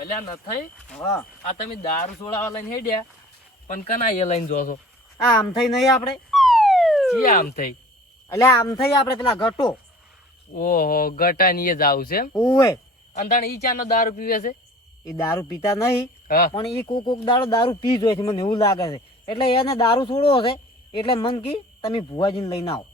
અલ્યા નથી. હા આ તમે દારૂ સોડાવા લઈને હેડ્યા પણ કના એ લઈને જોશો? આ આમ થઈ નહીં આપણે જી આમ થઈ. એટલે આમ થઈ આપણે પેલા ગટો ઓહો ગટાની એ જાવ છે એમ. ઓવે અંધાણ ઈ ચાનો દારૂ પીવે છે? એ દારૂ પીતા નહીં હા પણ એ કોક દાડો દારૂ પી જ હોય છે, મને એવું લાગે છે. એટલે એને દારૂ છોડવો છે એટલે મન કી તમે ભુવાજીને લઈને આવો.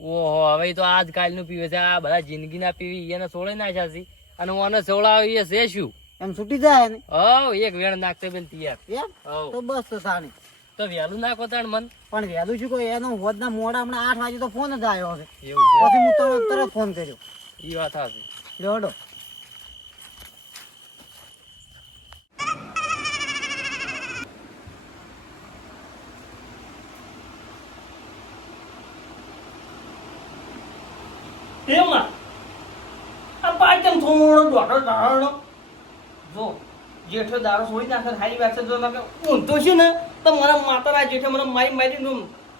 ઓહો હવે તો આજકાલનું પીવે છે. આ બધા જિંદગીના પીવી એને સોળાઈ નાખ્યા છે અને ઓને સોળાવી છે શું? એમ છૂટી જાય ને હવ એક વેણ નાખતે બેન તૈયાર. એમ હવ તો બસ તો સાણી. તો વહેલું નાખો તાણ મન. પણ વહેલું શું કહું એનો હોદના મોડા હમણાં 8 વાગે તો ફોન જ આવ્યો છે. એવું છે? પછી હું તરત ફોન કર્યો. ઈ વાત હશે. જોડો એમાં આ પાટમ થોડો દોડો દાડો જો જેઠો દાડો છોડી નાખે હારી વાત છે. જો નાખે ઊંધો છે ને તો મારા માતાના જેઠે મને મારી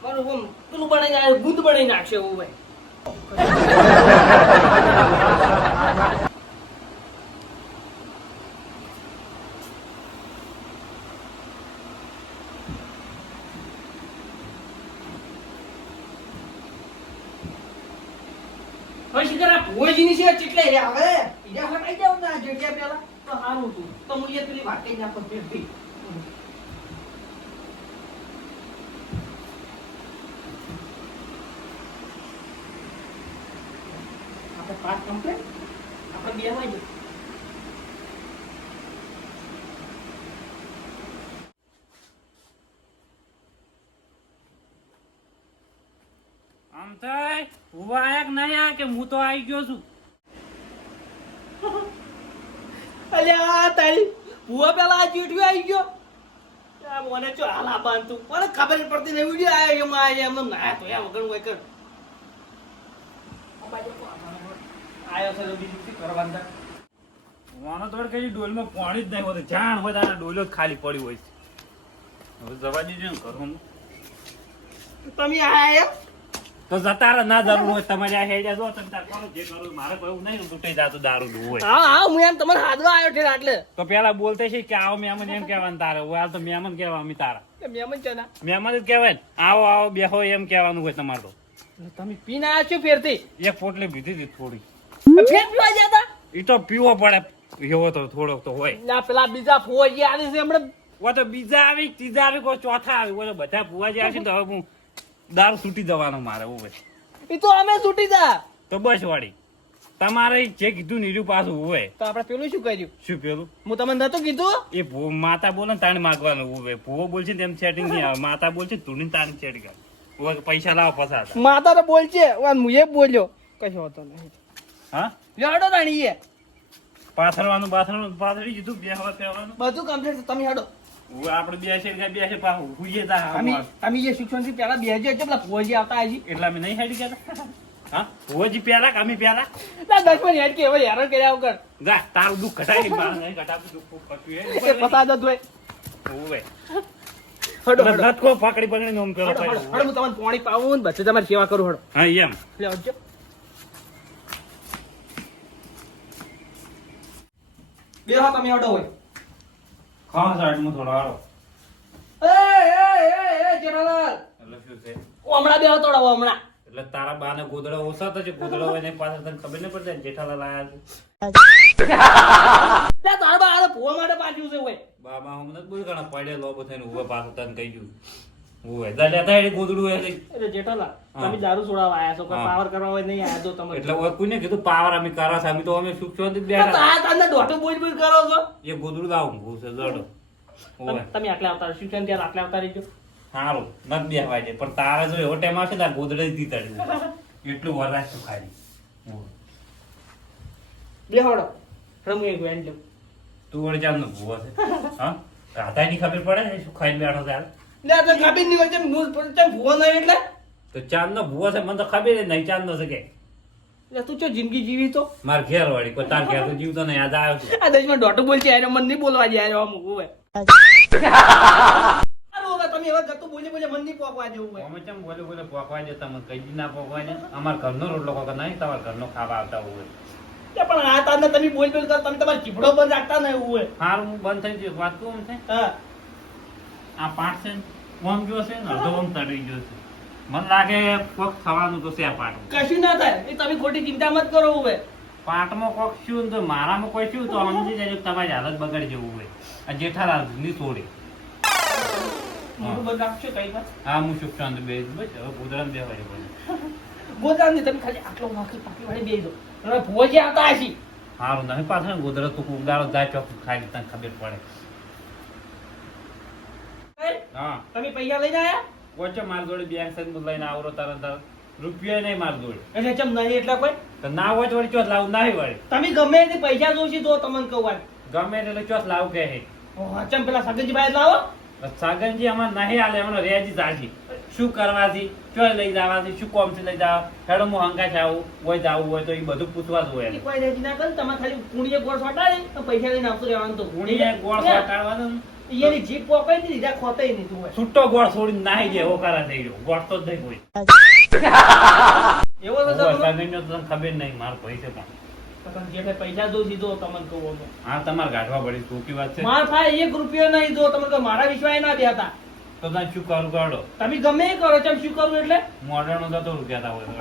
મારું પેલું બનાવી ગુંદ બનાવી નાખશે એવું ભાઈ. હવે શિકારા ભોજની છે ચીટલે રે હવે ઈજા હટાઈ જાવ ના જેઠિયા પેલા તો હારું તું તો હું એ પેલી વાત કઈ નાખો ફેરથી. આપણે પાસ કમ્પ્લીટ આપણે બે વાગે આમ થાય ઉભા આયા કે નહીં આયા કે હું તો આવી ગયો છું. અલ્યા તારી ભૂવા પેલા આ જેઠિયો આવી ગયો. આ મને ચો હાલા બાંધતું મને ખબર જ પડતી નહીં. વિડિયો આયો એમાં આયા એમને નાયા તો યા વગર હોય કર આયો છે તો બીજું શું કરવાનું? વાનો તો કઈ ડોલમાં પાણી જ નહીં હોતું. જાણ હોય તારા ડોલો જ ખાલી પડી હોય છે. હવે જવા દીધું ને ઘરમાં તમે આયા તો જતા રહે. ના જરૂર હોય તમારે આ હેડ્યા જો તમે તાર કરો જે કરો. મારે કોઈ એવું નહીં તૂટી જાતું દારૂ નું હોય હા હા હું એમ તમારે હાથમાં આવ્યો છે એટલે તો પેલા બોલતે છે કે આવો મહેમાન એમ કહેવાનું તારે હોય. હાલ તો મહેમાન કહેવા અમે તારા કે મહેમાન છે ના મહેમાન જ કહેવાય ને. આવો આવો બેહો એમ કહેવાનું હોય તમારે તો. તમે પીને આવ્યા છો ફેરથી એક પોટલી પીધી હતી થોડી. ફેર પીવા જતા એ તો પીવો પડે એવો તો થોડોક તો હોય. ના પેલા બીજા ફોજી આવી છે હમણાં ઓ તો બીજા આવી ત્રીજા આવી કોઈ ચોથા આવી. ઓ તો બધા ભુવાજી આવશે ને તો હવે હું દારૂ છૂટી જવાનો મારે હોય. એ તો અમે છૂટી જા તો બસ વાળી તમારે જે કીધું નીરું પાછું હોય. તો આપણે પેલું શું કર્યું? શું પેલું હું તમને નતું કીધું એ માતા બોલે ને તાણે માગવાનું હોય. ભૂવો બોલશે ને તેમ સેટિંગ નહીં આવે. માતા બોલશે તું તાણે સેટિંગ આવે. પૈસા લાવો પસાર. માતા તો બોલ છે હું એ બોલ્યો કશો હતો નહીં. હા હેડો તાણી એ પાથરવાનું પાથરી દીધું બે હવા પહેરવાનું બધું કમ્પ્લીટ તમે હેડો. આપડે બે છે પાછું હુઈએ તા અમે જે શિક્ષણ થી પેલા બે હજાર પેલા ફોજી આવતા હજી એટલે અમે નહીં હેડી ગયા. હા ભુવાજી પેલા કે અમે પેલા ના 10 મિનિટ હેડ કે હવે હેરાન કર્યા વગર જા તારું દુઃખ ઘટાડી બહાર નહીં ઘટાડું દુઃખ પટ્યું એ પતા જત હોય. હોવે હેડો હેડો નટકો પકડી નોમ કરો હેડો હું તમને પાણી પાવું ને પછી તમારી સેવા કરું હેડો. હા એમ લે આવજો. બે હા તમે હેડો હોય. ખાવા સાઈડમાં થોડો હારો એ જેઠાલાલ એટલે શું છે ઓ હમણાં બે હતો હમણાં એટલે તારા બાને ગોદડો ઓછા તો છે. ગોદડો હોય ને પાછળ તને ખબર નહીં પડતી જેઠાલાલ આયા છે. લે તારા બા આ ભૂવા માટે પાછું છે હોય. બાબા હું નથી બોલ ઘણા પડેલો બધાને ઉભા પાછળ તને કહી ગયું હોય દાદા એ ગોદડું હોય એટલે જેઠાલાલ તમે દારૂ છોડાવવા આયા છો કોઈ પાવર કરવા હોય નહીં આયા તો તમે એટલે ઓય કોઈને કીધું પાવર અમે કરા છે. અમે તો અમે સુખ શાંતિ જ આ બેઠા. તમને દોઢું બોલ બોલ કરો છો. એ ગોદડું લાવું ભૂ છે જડો હોય તમે આટલે આવતા રહ્યો શિક્ષણ ત્યાં આટલે આવતા રહીજો. સારું નથી બેહવાય છે પણ તારા જો એવો ટાઈમ આવશે તાર ગોદડે જ દીધા એટલું વરાશ તું ખાલી બે હડો રમું એક વેન લઉં. તું વળી ચાંદનો ભૂવો છે. હા રાધાની ખબર પડે ને શું ખાઈને બેઠો ત્યારે લે તો કાબી ની વચ્ચે મૂળ પર તેમ ભૂવો નહીં એટલે તો ચાંદનો ભૂવો છે મને તો ખબર જ નહીં ચાંદનો છે કે લે તું ચો જિંદગી જીવી તો માર ઘેર વળી કોઈ તાર ઘેર તો જીવતો નહીં. યાદ આવ્યો છે આ દેશમાં દોઢું બોલ છે યાર મન નહીં બોલવા દે યાર અમુક હોય. સારું હવે તમે હવે ગતું બોલી બોલી મન નહીં પોકવા દેવું હોય. અમે કેમ બોલે બોલે પોકવા જતા મને કઈ દી ના પોકવા ને અમાર ઘરનો રોટલો કોક નહીં તમારા ઘરનો ખાવા આવતા હોય કે પણ આ તારને તમે બોલ બોલ કરો, તમે તમારો ચીપડો બંધ રાખતા ને એવું હોય. હારું હું બંધ થઈ ગયું વાત કહું છે હા આ પાઠ છે ને ઓમ ગયો છે ને અડધો ઓમ તળી ગયો છે મને લાગે કોક થવાનું તો છે આ પાઠ કશું ના થાય, એ તમે ખોટી ચિંતા મત કરો હવે. પાઠમાં કોક શું ને તો મારામાં કોઈ શું તો સમજી જાય તમારી હાલત બગડી જવું હોય આ જેઠાલાલ ની છોડી મોઢું બંધ રાખશો કઈ વાત? હા હું સુખ શાંતિ બે બસ હવે કુદરત દેવાય બોલે ગોદામની તમે ખાલી આટલો વાકી પાકી વાળી બેસી દો. હવે ભોજી આવતા હશી. સારું નહીં પાછળ કુદરત તો ઉગાડો જાય ચોક ખાઈ તને ખબર પડે હા તમે પૈસા લઈને આયા? વચ્ચે માર જોડે બેંક સાથે લઈને આવરો તરત રૂપિયા નહીં માર જોડે એટલે ચમ નહીં એટલે કોઈ તો ના હોય તો વળી ચોથ લાવું ના વળી તમે ગમે તે પૈસા જોશી તો તમને કહું વાત. ગમે એટલે ચોથ લાવું કે હે ચમ પેલા સગનજી ભાઈ લાવો. સાગનજી અમાર નહીં આલે હમણાં રેજી જાજી શું કરવાથી ચોય લઈ જવાથી શું કોમથી લઈ જવા હેડો હું હંકા જાવું હોય જાવું હોય તો એ બધું પૂછવા જ હોય એ કોઈ રેજી ના કરે, તમારે ખાલી કુણીએ ગોળ સોટાડે તો પૈસા લઈને આવતું રહેવાનું. તો કુણીએ ગોળ સોટાડવાનું એની જીભ પોકાઈ નહીં, લીધા ખોતાય નહીં તું હોય. છૂટો ગોળ છોડીને નાહી જાય એવો કરા થઈ ગયો ગોળ તો જ નહીં કોઈ એવો તો તમે સાગનનો તો તને ખબર નહીં મારો પૈસે પણ તમે જેઠે પૈસા દો સીધો તમને કહું અમે. હા તમારે ગાંઠવા પડી ટૂંકી વાત છે માર ભાઈ 1 રૂપિયો નહીં દો તમને કહું, મારા વિશ્વાસ ના બેતા. તો તને શું કરું કાઢો તમે ગમે એ કરો, ચમ શું કરું એટલે મોઢાનો જતો રૂપિયા હોય બસ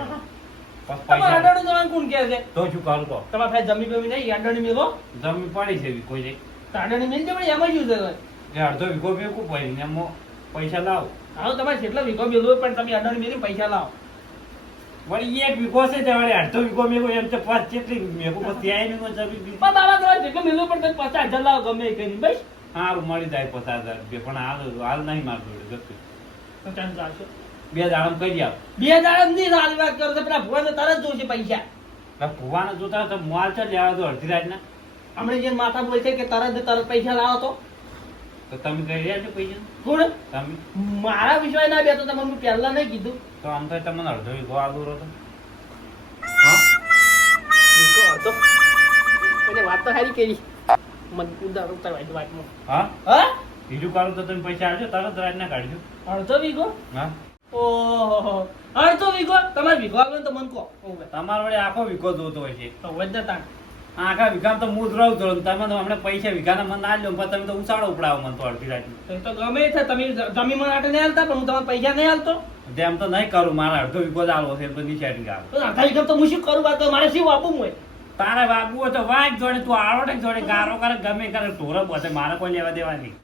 તમારે પૈસા અડાડું જવાનું કોણ કહે છે? તો શું કરું કહો તમારે ભાઈ જમી બમી નહીં, અડાડી મેલો જમી પડી છે એવી કોઈ જઈ તો અડાડી મેલજે, પણ એમાં શું છે? એ અડધો વીઘો ભેગું પડી ને એમાં પૈસા લાવ હાલો તમારે જેટલો વીઘો મેળવો હોય, પણ તમે અડાડી મેલી પૈસા લાવો. વળી એક વીઘો છે તે વળી અડધો વીઘો મેગો એમ તો પાંચ જેટલી મેગો બસ ત્યાં જમી પણ બાબા તમારે જેટલો મેળવો પણ તમે 50,000 લાવો ગમે એ કરીને બસ. સારું મળી જાય 50,000 રૂપિયા પણ હાલ નહીં મારતું જતું તો ચાલ ચાલશે. 2 દાડમ કરી આપ 2000 ની સારી વાત કરો છો, પેલા ભુવાને તરત જોશે પૈસા. ભુવાને જોતા તો મોલ છે લેવા દો અડધી રાતના હમણાં જે માથા બોલ છે કે તરત ને તરત પૈસા લાવો તો તમે કરી રહ્યા છો પૈસા કોણ? તમે મારા વિશ્વાસ ના બેતો તમને મેં પહેલા નહીં કીધું. તો આમ તો તમને અડધો વીઘો આલુ રહો તો વિશ્વ હતો. એને વાત તો સારી કરી. મન ઉદાર ઉતારવા વાતમાં. હા હા? બીજું કાઢું તો તમે પૈસા આવજો તરત રાતના કાઢજો અડધો વીઘો? હા ઓહો, અડધો વીઘો? તમારે વીઘો આવે ને તો મને કહો. હોવે. તમારે વળી આખો વીઘો જોતો હોય છે તો વધે તાણ. આખા વીઘા તો હું જ રહું છું તમે તો હમણાં પૈસા વીઘાના મને ના લો પણ તમે તો ઉછાળો ઉપડાવો મને તો અડધી રાતની તો એ તો ગમે એ થાય, તમે જમીન મને આટલે નહીં હાલતા, પણ હું તમારે પૈસા નહીં હાલતો. તેમ તો નહીં કરું મારા અડધો વીઘો જ આલવો છે બધી સેટિંગ આવે તો અડધા વીઘા તો હું શું કરું? વાત તો મારે શું આપવું હોય? તારે બાબુ હોય તો વાંચ જોડે તું આવડે જોડે ગારો કરે ગમે કરે ઢોરો બધે મારે કોઈ લેવા દેવા નહીં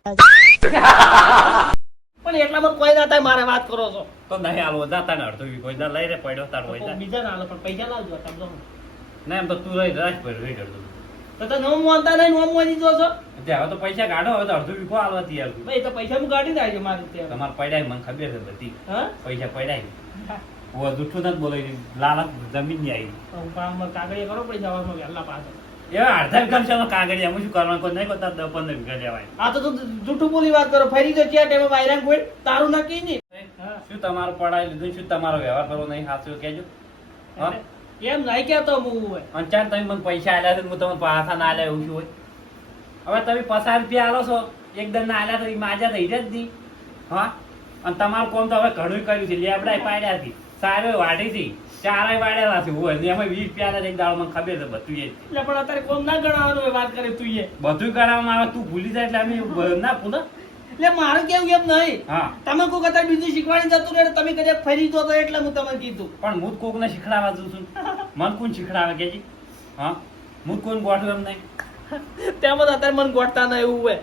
પણ એટલામાં કોઈ ના થાય, મારે વાત કરો છો. તો નહીં આલવો જા તારે અડધો વીઘો જા લઈ રે પડ્યો તાર હોય જા બીજા ના હાલો, પણ પૈસા લાવજો સમજો. ના એમ તો તું રહી રાખ પડ્યો રહી અડધો તો નોમ માનતા નહીં, નોમ માની દો છો. હવે તો પૈસા કાઢો હવે તો અડધો વીઘો આલવા તૈયાર છું ભાઈ તો પૈસા હું કાઢી નાખજો મારી રીતે. તમારે પડ્યા મને ખબર છે બધી હા? પૈસા પડ્યા હું જૂઠું નથી બોલાવી લાલચ જમીન ની આવી હું કામ કાગળિયા કરો પડી જવાનું વહેલા પાછળ. એવા અડધા વીઘા છે કાગળ એમ શું કરવાનું કોઈ નહીં કરતા 10-15 વીઘા લેવાય આ તો તું જૂઠું બોલી વાત કરો. ફરી તો ક્યાં ટાઈમે વાયરાંગ કોઈ તારું નક્કી નહીં. હા. શું તમારું પડાવી લીધું શું તમારો વ્યવહાર કરવો નહીં સાચું કહેજો હા એમ નહીં કહેતો હું હોય. અને ચાર તમે મને પૈસા આલ્યા છે હું તમને પાછા ના આલ્યા એવું શું હોય હવે તમે 50 રૂપિયા આલો છો એકદમ ના આલ્યા તો એ માજા થઈ જ નહીં હા અને તમારું કોમ તો હવે ઘણું કર્યું છે લેબડાય પાડ્યા હતી સારો વાઢી હતી ચારાય વાડ્યા છે હોય ને એમાં 20 રૂપિયા એક દાડો મને ખબર છે બધું એ જ. એટલે પણ અત્યારે કોમ ના ગણાવવાનું હોય, વાત કરે તું એ. બધું કરાવવામાં આવે તું ભૂલી જાય એટલે અમે ના પૂછો એટલે મારું કેવું એમ નહીં. હા તમે કોઈ કદાચ બીજું શીખવાડી જતું રહે, તમે કદાચ ફરી દો તો એટલે હું તમને કીધું. પણ હું જ કોકને શીખડાવવા જઉં છું મન કોણ શીખડાવે કે હા હું જ કોણ ગોઠવું એમ નહીં તેમાં તો અત્યારે મને ગોઠતા ના એવું હોય.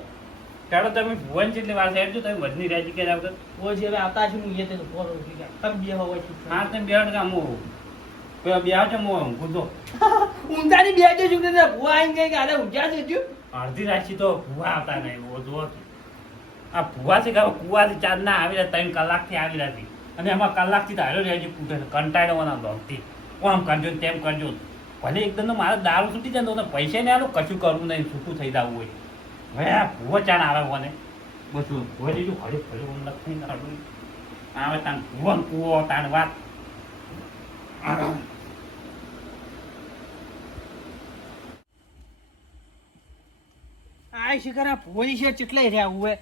ચાલો તમે ભુવન જેટલી વાર હેડજો તમે વધની રાજી કે આવતો હોય છે હવે આતા છે હું એ તેને ફોન ઉઠી ગયા. તમે બે હોય છે. હા તમે બેહાડ કામ હું પેલા બેહાડ છે હું કૂદો ઊંધાની બે જે શું કે ભૂવા આઈને કહે કે આને ઊંઝા છે જો. અડધી રાશિ તો ભૂવા આવતા નહીં જો આ ભૂવા છે કે કુવાથી ચાંદ ના આવી રહ્યા 3 કલાકથી આવી રહ્યા અને એમાં કલાકથી તો હાલ્યો રહ્યા છે પૂછે કંટાળવાના દોડથી આમ કરજો ને તેમ કરજો ભલે એકદમ મારે દારૂ છૂટી જાય તો પૈસા ને આલું કશું કરવું નહીં છૂટું થઈ જવું હોય હવે આ ભૂવો ચાણ આવે મને બધું ભૂવા દીધું ઘડી ઘડી લખી નાડું આવે તાણ ભૂવન કૂવો તાણ વાત આ શિખર આ ભોળી છે ચેટલાય રહ્યા હોય.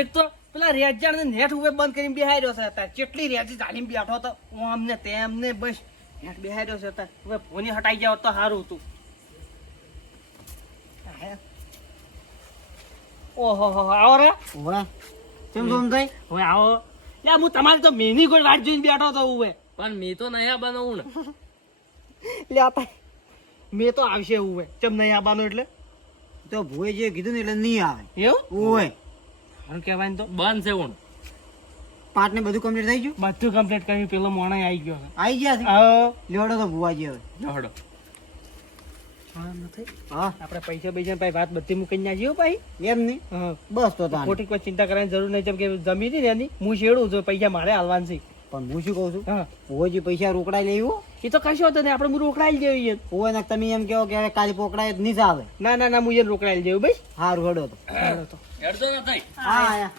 એક તો પેલા રેજાણ ને નેટ ઉભે બંધ કરીને બેહાર્યો છે અત્યારે. ચેટલી રેજી ચાલીને બેઠો તો આમ ને તેમ ને બસ નેટ બેહાર્યો છે અત્યારે. હવે ભોની હટાઈ જાવ તો સારું હતું. ઓહો હો આવો રે ઓવે કેમ સોમ થાય હવે આવો યા હું તમારી તો મેની કોઈ વાટ જોઈને બેઠો તો હવે પણ મેં તો નહીં બનાવું ને. લે આતા મેં તો આવશે એવું ચમ નહીં આવવાનું એટલે તો ભુએ જે કીધું ને એટલે નહીં આવે એવું ઓવે સારું કહેવાય ને તો બંધ છે ઊંડ. પાઠ ને બધું કમ્પ્લીટ થઈ ગયું બધું કમ્પ્લીટ કર્યું પેલો મોણો આવી ગયો આવી ગયા છે હા લેવડો તો ભુવાજી હવે હડો. નથી હા આપણે પૈસા પૈસા ભાઈ વાત બધી મૂકીને ના જીવો ભાઈ એમ નહીં હા બસ તો તાને ખોટી કોઈ ચિંતા કરવાની જરૂર નહીં જેમ કે જમી હતી ને એની હું શેડું છું પૈસા મારે હાલવાનું છે પણ હું શું કહું છું હા ભુવાજી પૈસા રોકડાઈ લેવું એ તો કશો હતો ને આપણે હું રોકડાઈ દેવી ઓવે ને તમે એમ કહો કે હવે કાલે પોકડાય નહીં ચાલે ના ના ના હું એને રોકડાઈ દેવું ભાઈ સારું હડો તો ચાલો તો હેડજો ને તઈ. હા આયા